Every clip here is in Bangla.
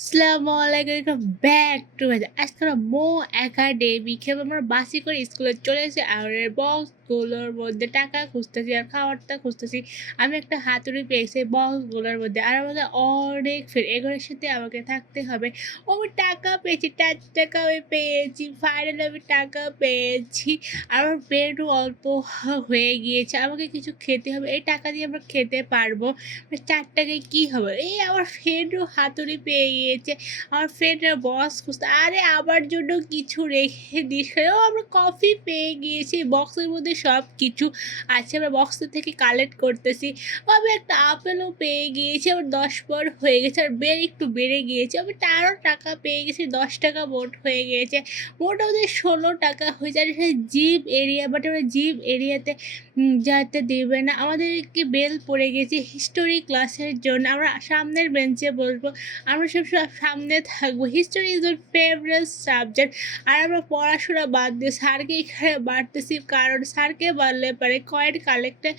আসসালামু আলাইকুম ব্যাক টু আজকে মো একাডেমি খেয়ে আমরা বাসি করে স্কুলে চলে এসেছি আর বক্সগুলোর মধ্যে টাকা খুঁজতেছি আর খাবারটা খুঁজতেছি। আমি একটা হাতুড়ি পেয়েছি বক্সগুলোর মধ্যে আর আমাদের অনেক ফের এগুলোর সাথে আমাকে থাকতে হবে। আমি টাকা পেয়েছি, 4 টাকা আমি পেয়েছি, ফাইনালি আমি টাকা পেয়েছি। আমার পেটও অল্প হয়ে গিয়েছে, আমাকে কিছু খেতে হবে, এই টাকা দিয়ে আমরা খেতে পারবো। 4 টাকায় কী হবে? এই আমার ফ্রেন্ডও হাতুড়ি পেয়ে গিয়েছে, আমার ফ্রেন্ডরা বক্স খুঁজতে, আরে আমার জন্য কিছু রেখে দিস। ও আমরা কফি পেয়ে গিয়েছি, বক্সের মধ্যে সব কিছু আছে, আমরা বক্সের থেকে কালেক্ট করতেছি। আমি একটা আপেলও পেয়ে গিয়েছি, আমার 10 পর হয়ে গেছে, আর একটু বেড়ে গিয়েছে, আমি 13 টাকা পেয়ে গেছি, 10 টাকা মোট হয়ে গিয়েছে, মোটামুটি 16 টাকা হয়ে যায়। সেই জিপ এরিয়া, বাট আমরা জিপ এরিয়াতে যাতে দেবে না, আমাদেরকে বেল পড়ে গেছে হিস্টোরি ক্লাসের জন্য। আমরা সামনের বেঞ্চে বসবো, আমরা সব সামনে থাকবো। History is my favourite subject. আর আমরা পড়াশোনা বাদ দিয়ে স্যারকে এখানে বাড়তেছি, কারণ স্যারকে বাড়লে পারে কয়েন কালেক্টে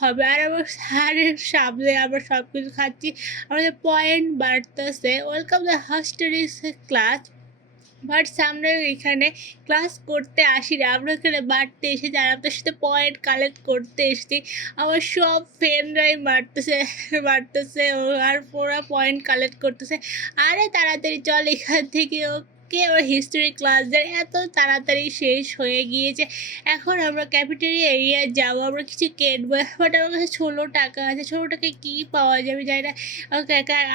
হবে। আর আমার স্যারের সামনে আমরা সব কিছু খাচ্ছি, আমাদের পয়েন্ট বাড়তেছে। Welcome the history class. But সামনে এখানে ক্লাস করতে আসি না, আমরা এখানে বাড়তে এসেছি আর আপনার সাথে পয়েন্ট কালেক্ট করতে এসেছি। আমার সব ফ্রেন্ডরাই মারতেছে ও, আর পুরো পয়েন্ট কালেক্ট করতেছে। আরে তাড়াতাড়ি চল এখান থেকে, ওকে আমার হিস্টোরি ক্লাসদের এত তাড়াতাড়ি শেষ হয়ে গিয়েছে। এখন আমরা ক্যাফেটেরিয়া এরিয়ায় যাবো, আমরা কিছু কিনবো, বাট আমার কাছে 16 টাকা আছে। 16 টাকায় কী পাওয়া যাবে জানি না। ওকে,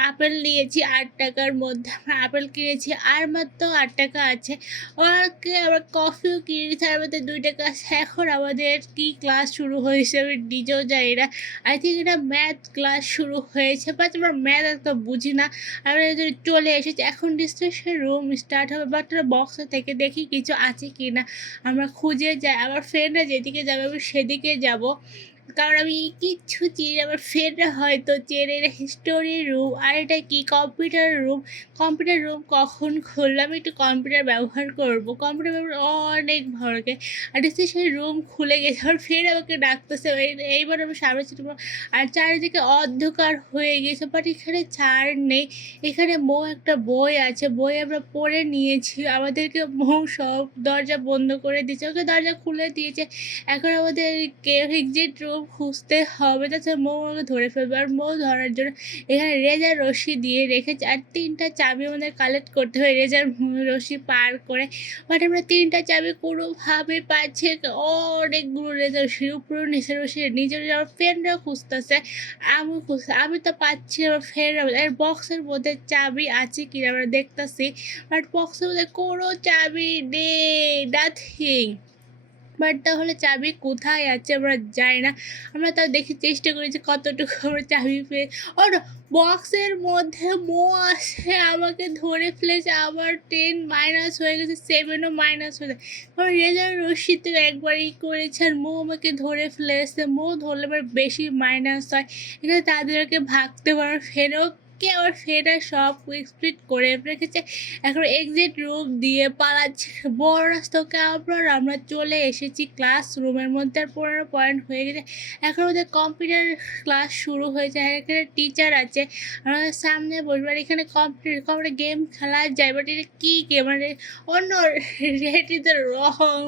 আপেল নিয়েছি 8 টাকার মধ্যে, আমরা আপেল কিনেছি, আর মাত্র 8 টাকা আছে। ওকে আবার কফিও কিনেছি, আর আমাদের 2 টাকা আছে। এখন আমাদের কি ক্লাস শুরু হয়েছে আমি নিজেও জানি না। আই থিঙ্ক এটা ম্যাথ ক্লাস শুরু হয়েছে, বাট আমরা ম্যাথ একটা বুঝি না। আমরা চলে এসেছি, এখন ডিসকাশন রুম স্টার্ট হবে, বাট বক্সে থেকে দেখি কিছু আছে কি না। আমরা খুঁজে যাই, আমার ফ্রেন্ডরা যেদিকে যাবে আমি সেদিকে যাব, কারণ আমি কিচ্ছু চিনি না। আমার ফ্রেন্ডরা হয়তো চেনে। এটা হিস্টোরি রুম, আর এটা কি কম্পিউটার রুম। কম্পিউটার রুম কখন খুললাম, আমি একটু কম্পিউটার ব্যবহার করবো, কম্পিউটার ব্যবহার অনেক ভরকে। আর সেই রুম খুলে গেছে, আমার ফ্রেন্ড আমাকে ডাকতেছে, এইবার আমি সামনে ছিটবো, আর চারিদিকে অন্ধকার হয়ে গেছে, বাট এখানে ছাড় নেই। এখানে একটা বই আছে, বই আমরা পড়ে নিয়েছি, আমাদেরকে সব দরজা বন্ধ করে দিয়েছে, ওকে দরজা খুলে দিয়েছে। এখন আমাদের এক্সিট রুম খুঁজতে হবে, তাছাড়া আমাকে ধরে ফেলবে। আর ধরার জন্য এখানে রেজার রশি দিয়ে রেখেছে, আর 3টা চাবি আমাদের কালেক্ট করতে হবে রেজার রশি পার করে। বাট আমরা 3টা চাবি কোনোভাবে পাচ্ছি, অনেকগুলো রেজার রশির উপরে নিচের রশি, নিজের আমার ফ্রেন্ডরা খুঁজতেছে, আমি খুঁজতে, আমি তো পাচ্ছি, আমার ফ্রেন্ডরা। আর বক্সের মধ্যে চাবি আছে কিনা আমরা দেখতেছি, বাট বক্সের মধ্যে কোনো চাবি নেই, নাথিং। বাট তাহলে চাবি কোথায় আছে আমরা জানি না। আমরা তাও দেখি, চেষ্টা করি যে কতটুকু আমরা চাবি পেয়ে। ও বক্সের মধ্যে আছে, আমাকে ধরে ফেলেছে, আবার 10 মাইনাস হয়ে গেছে, 7ও মাইনাস হয়ে যায়। আমার রেজার রশিতে একবারই করেছে, আর আমাকে ধরে ফেলেছে। ধরলে এবার বেশি মাইনাস হয়, এখানে তাদেরকে ভাগতে পারো ফেরো। আমার ফেরা সব এক্সপ্লিট করে রেখেছে, এখন এক্সিট রুম দিয়ে পালাচ্ছে বড় রাস্তাকে। আমরা চলে এসেছি ক্লাসরুমের মধ্যে, আর 15 পয়েন্ট হয়ে গেছে। এখন ওদের কম্পিউটার ক্লাস শুরু হয়েছে, আর এখানে টিচার আছে, আমাদের সামনে বসবার। এখানে কম্পিউটার গেম খেলা যায়, বাট এটা কী গেম, মানে অন্য রেটিতে রং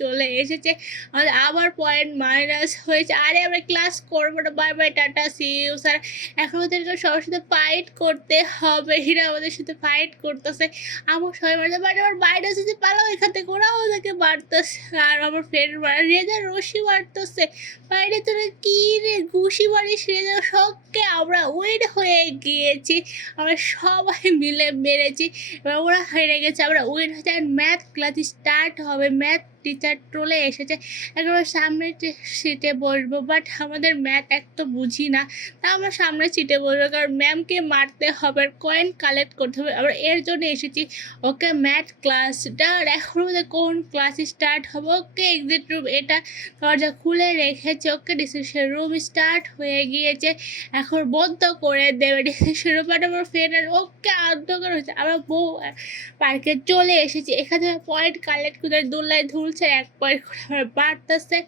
চলে এসেছে, আমাদের আবার পয়েন্ট মাইনাস হয়েছে। আরে আমরা ক্লাস করবো না, bye bye, tata, see you sir. এখন ওদেরকে সবার সাথে ফাইট করতে হবে, এরা আমাদের সাথে ফাইট করতেছে, আমার সবাই মারছে, বাট আমার বাইরে যদি পালাও এখান থেকে, ওরাও ওদেরকে মারতেছে, আর আমার ফ্রেন্ড রেজার রশি মারতেছে। বাইরে তোরা কী রে ঘুষি মারিস রেজার, সবকে আমরা উইন হয়ে গিয়েছি, আমরা সবাই মিলে মেরেছি। এবার ওরা হেরে গেছে, আমরা উইন হয়েছে। আর ম্যাথ ক্লাস স্টার্ট হবে, ম্যাথ টিচার চলে এসেছে, একবার সামনের সিটে বসবো, বাট আমাদের ম্যাথ এক তো বুঝি না, তা আমরা সামনের সিটে বসবো, কারণ ম্যামকে মারতে হবে, কয়েন কালেক্ট করতে হবে, আমরা এর জন্য এসেছি। ওকে ম্যাথ ক্লাসটা, এখন আমাদের কোন ক্লাস স্টার্ট হবে। ওকে এক্সিট রুম, এটা দরজা খুলে রেখেছে, ওকে ডিসিশন রুম স্টার্ট হয়ে গিয়েছে, এখন বন্ধ করে দেবে ডিসিশন রুম। বাট আমার ফ্রেন্ড, ওকে অন্ধকার হয়েছে, আমরা পার্কে চলে এসেছি, এখানে পয়েন্ট কালেক্ট করে দোলায় ধুলছে, 1 পয়েন্ট করে আমার বাড়তেছে।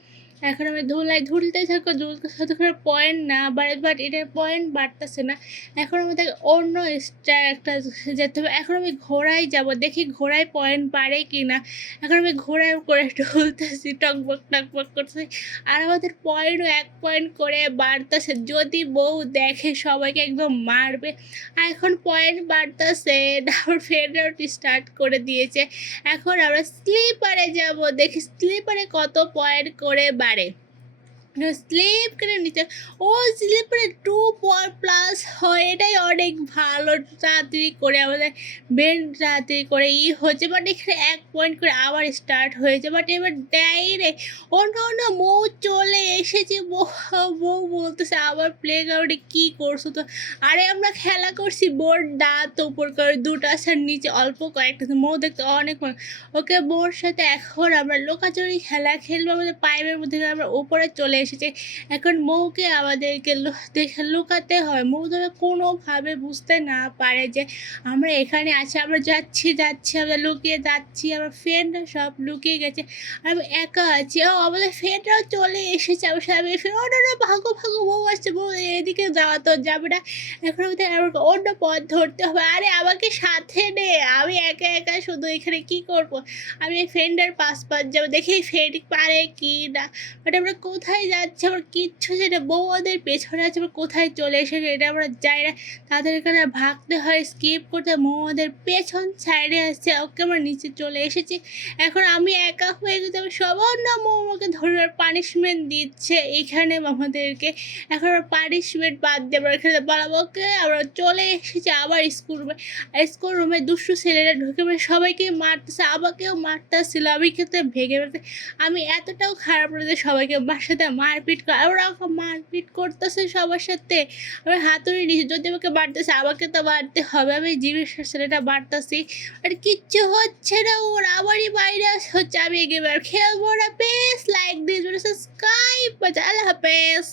এখন আমি ধুলায় ধুলতে থাকো, যত করে পয়েন্ট না বাড়ে, বাট এটার পয়েন্ট বাড়তেছে না। এখন আমাদের অন্য একটা যেতে হবে। এখন আমি ঘোড়ায় যাব, দেখি ঘোড়ায় পয়েন্ট বাড়ে কি না। এখন আমি ঘোড়ায় করে ঢুলতেছি, টকবক টকবক করতেছি, আর আমাদের পয়েন্টও 1 পয়েন্ট করে বাড়তেছে। যদি বউ দেখে সবাইকে একদম মারবে। আর এখন পয়েন্ট বাড়তেছে, আমার ফ্রেন্ডরাও স্টার্ট করে দিয়েছে। এখন আমরা স্লিপারে যাব, দেখি স্লিপারে কত পয়েন্ট করে বাড়ে। স্লিপ করে নিচে, ও স্লিপারে 2 প্লাস হয়, এটাই অনেক ভালো। তাড়াতাড়ি করে আমাদের বেন তাড়াতাড়ি করে হচ্ছে, বাট এখানে 1 পয়েন্ট করে আবার স্টার্ট হয়েছে, বাট এবার দেয় রে। অন্য অন্য মৌ চলে এসেছে, বউ বলতেছে আবার প্লে গ্রাউন্ডে কী করছো তো। আরে আমরা খেলা করছি, বোর দাঁত উপর করে দুটো আসার নিচে অল্প কয়েকটা, মৌ দেখতে অনেক ওকে বোর সাথে এখন আমরা লোকাচুরি খেলা খেলবো। আমাদের পাইপের মধ্যে আমরা উপরে চলে এসেছি। এখন মৌকে আমাদেরকে দেখে লুকাতে হয়, মৌ যেন কোনোভাবে বুঝতে না পারে যে আমরা এখানে আছি। আমরা যাচ্ছি, আমরা লুকিয়ে যাচ্ছি, আমার ফ্রেন্ডরা সব লুকিয়ে গেছে, আমি একা আছি। ও আমাদের ফ্রেন্ডরাও চলে এসেছে আমার সামনে। ও না না, ভাগো ভাগো, বউ আসছে, বউ এদিকে যাওয়া তো যাবে না। এখন আমাদের অন্য পথ ধরতে হবে। আরে আমাকে সাথে নে, আমি একা একা শুধু এখানে কি করব। আমি ফ্রেন্ডের পাশ যাবো, দেখি ফ্রেন্ড পারে কি না। বাট আমরা কোথায় যাচ্ছি আমার কিচ্ছু, যেটা বউ ওদের পেছনে আছে, আমরা কোথায় চলে এসেছি এটা আমরা যাই না। তাদের এখানে ভাগতে হয়, স্কিপ করতে হয়। মৌ ওদের পেছন সাইডে আসছে, ওকে আমরা নিচে চলে এসেছি। এখন আমি একা হয়ে গেছি, আমি সবার না, মৌ আমাকে ধরার পানিশমেন্ট দিচ্ছে এখানে আমাদেরকে। এখন আমরা পানিশমেন্ট বাদ দিয়ে আমরা এখানে পালাবো। ওকে আমরা চলে এসেছি আবার স্কুল রুমে। দুষ্টু ছেলেরা ঢুকে পড়ে সবাইকে মারতেছে, আমাকেও মারতেছিল। আমি খেতে ভেঙে ফেলতে, আমি এতটাও খারাপ না যে সবাইকে সাথে মারপিট করে। ওরা মারপিট করতেছে সবার সাথে, আমি হাতুড়ি নিয়েছি, যদি আমাকে মারতেছে আমাকে তো মারতে হবে। আমি জীবের ছেলেটা মারতেছি, আর কিচ্ছু হচ্ছে না, ওর আবারই ভাইরাস হচ্ছে। আমি এগিয়ে খেলবো না। পেস লাইক দিস, সাবস্ক্রাইব, আল্লাহ হাফেজ।